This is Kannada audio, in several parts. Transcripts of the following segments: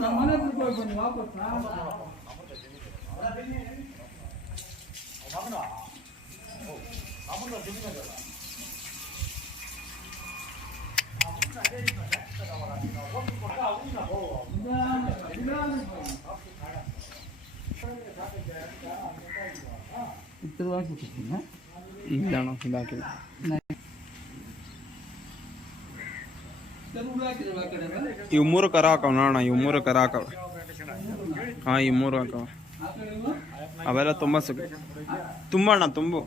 ನಮ್ಮ ಮನೆ ಬಿಟ್ಟು ಬನ್ನಿ ವಾಪಸ್ ಇಲ್ಲಣ್ಣ ಇದಾಕಿಲ್ಲ ಇವು ಮೂರು ಕರ ಹಾಕವ ನೋಡೋಣ ಇವು ಮೂರು ಕರ ಹಾಕವ ಹಾಂ ಈ ಮೂರು ಹಾಕವ ಅವೆಲ್ಲ ತುಂಬ ತುಂಬಣ್ಣ ತುಂಬು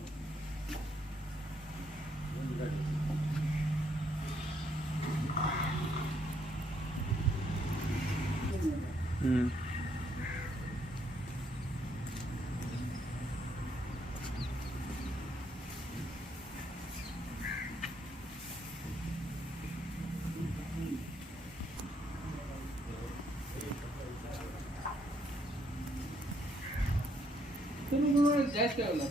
ಹ್ಞೂ ಜಾಸ್ತಿ ಆಗಲ್ಲ